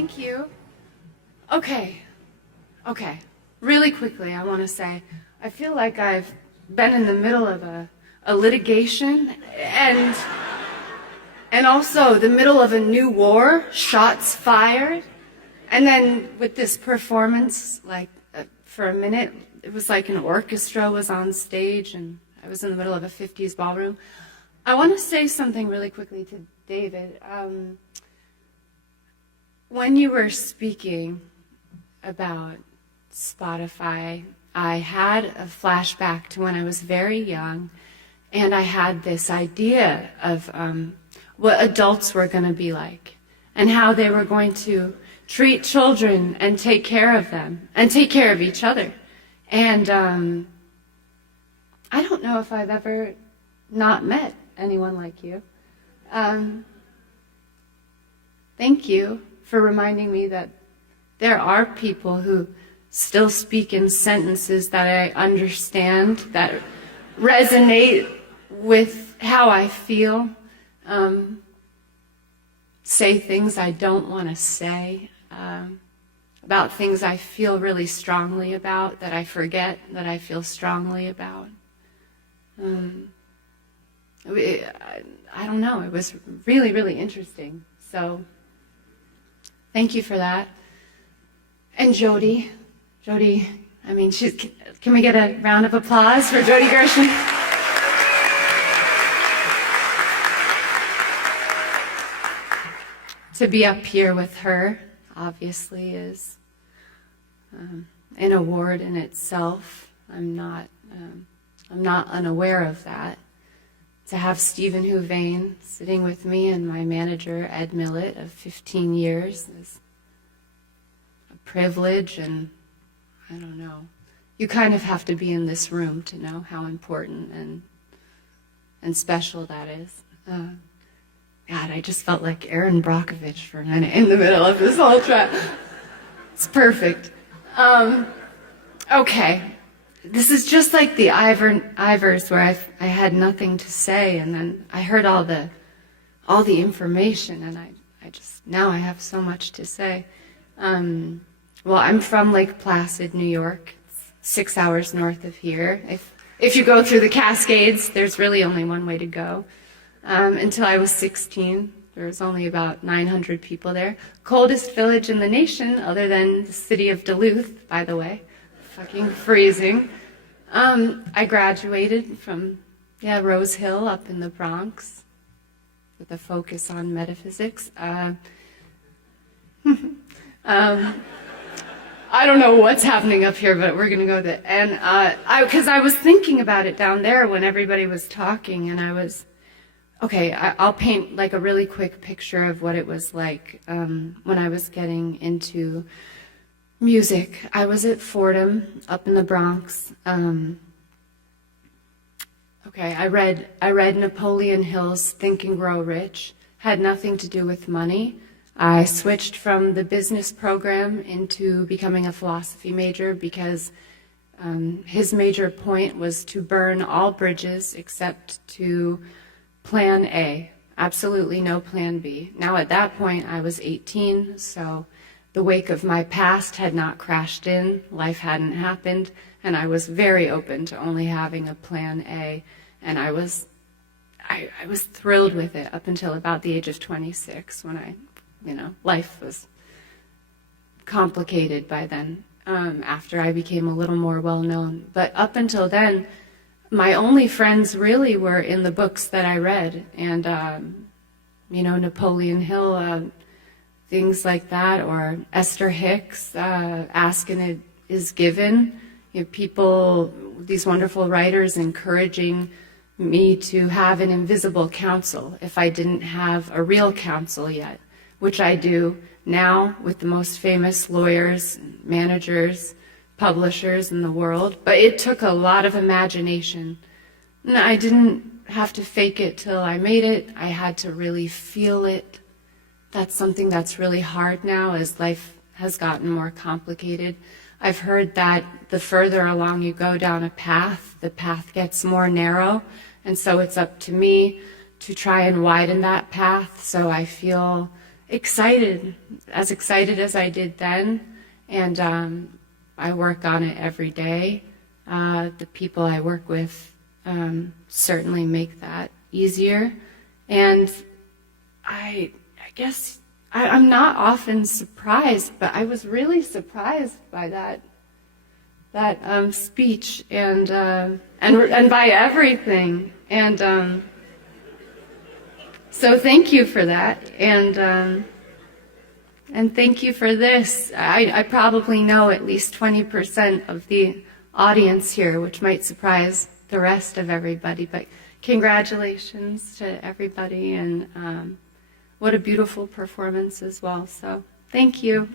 thank you. Okay. Really quickly, I want to say, I feel like I've been in the middle of a litigation and also the middle of a new war, shots fired. And then with this performance, like for a minute, it was like an orchestra was on stage and I was in the middle of a 50s ballroom. I want to say something really quickly to David. When you were speaking about Spotify, I had a flashback to when I was very young, and I had this idea of what adults were going to be like, and how they were going to treat children and take care of them, and take care of each other. And I don't know if I've ever not met anyone like you. Thank you for reminding me that there are people who still speak in sentences that I understand, that resonate with how I feel, say things I don't want to say, about things I feel really strongly about, that I forget that I feel strongly about. I don't know, it was really, really interesting. So, thank you for that. And Jody, I mean, can we get a round of applause for Jody Gershon? To be up here with her, obviously, is an award in itself. I'm not unaware of that. To have Stephen Huvane sitting with me and my manager, Ed Millett, of 15 years is a privilege, and I don't know. You kind of have to be in this room to know how important and special that is. God, I just felt like Aaron Brockovich for a minute in the middle of this whole track. It's perfect. Okay. This is just like the Ivors where I had nothing to say, and then I heard all the information, and I just now I have so much to say. Well, I'm from Lake Placid, New York. It's 6 hours north of here. If you go through the Cascades, there's really only one way to go. Until I was 16, there was only about 900 people there. Coldest village in the nation, other than the city of Duluth, by the way. Fucking freezing. I graduated from Rose Hill up in the Bronx with a focus on metaphysics. I don't know what's happening up here, but we're gonna go there. And because I was thinking about it down there when everybody was talking, and I was I'll paint like a really quick picture of what it was like when I was getting into music. I was at Fordham up in the Bronx. I read Napoleon Hill's Think and Grow Rich. Had nothing to do with money. I switched from the business program into becoming a philosophy major because his major point was to burn all bridges except to Plan A. Absolutely no Plan B. Now at that point I was 18, so the wake of my past had not crashed in, life hadn't happened, and I was very open to only having a Plan A, and I was thrilled with it up until about the age of 26 when life was complicated by then, after I became a little more well-known. But up until then, my only friends really were in the books that I read, and Napoleon Hill, things like that, or Esther Hicks, Ask and It Is Given. People, these wonderful writers encouraging me to have an invisible counsel if I didn't have a real counsel yet, which I do now with the most famous lawyers, managers, publishers in the world. But it took a lot of imagination. And I didn't have to fake it till I made it. I had to really feel it. That's something that's really hard now as life has gotten more complicated. I've heard that the further along you go down a path, the path gets more narrow, and so it's up to me to try and widen that path so I feel excited as I did then, and I work on it every day. The people I work with certainly make that easier, and I guess I'm not often surprised, but I was really surprised by that speech and by everything, and so thank you for that, and thank you for this. I probably know at least 20% of the audience here, which might surprise the rest of everybody, but congratulations to everybody, and what a beautiful performance as well. So thank you.